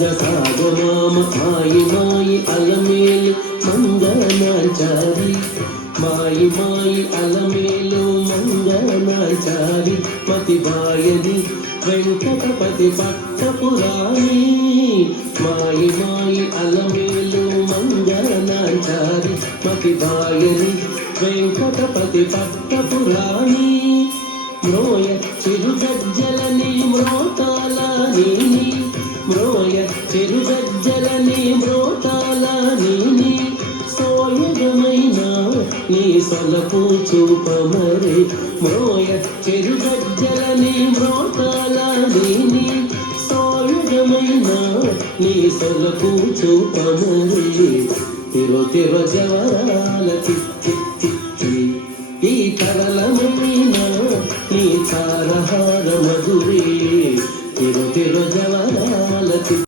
సాగ సాగ మామ మాయి మాయి అలమేలు మంగనాచారి మాయి మాయి అలమేలు మంగనాచారి మతిబాయని వెంకటపతి పట్టపురాణి మాయి మాయి అలమేలు మంగనాచారి మతిబాయని వెంకటపతి పట్టపురాణి మ్రోయ చిరుగజ్జలని మ్రోతాలని మ్రోయ చిరుగజ్జలని మ్రోతాలని సోయగమైన నీ సొలకు చూపమరే మ్రోయ చిరుగజ్జలని మ్రోతాలని సోయగమైన నీ సొలకు చూపమరే తిరు తిరు జవరాల చిత్తి ఈ కరళమైన నీ తారహార మధురే తిరు తిరు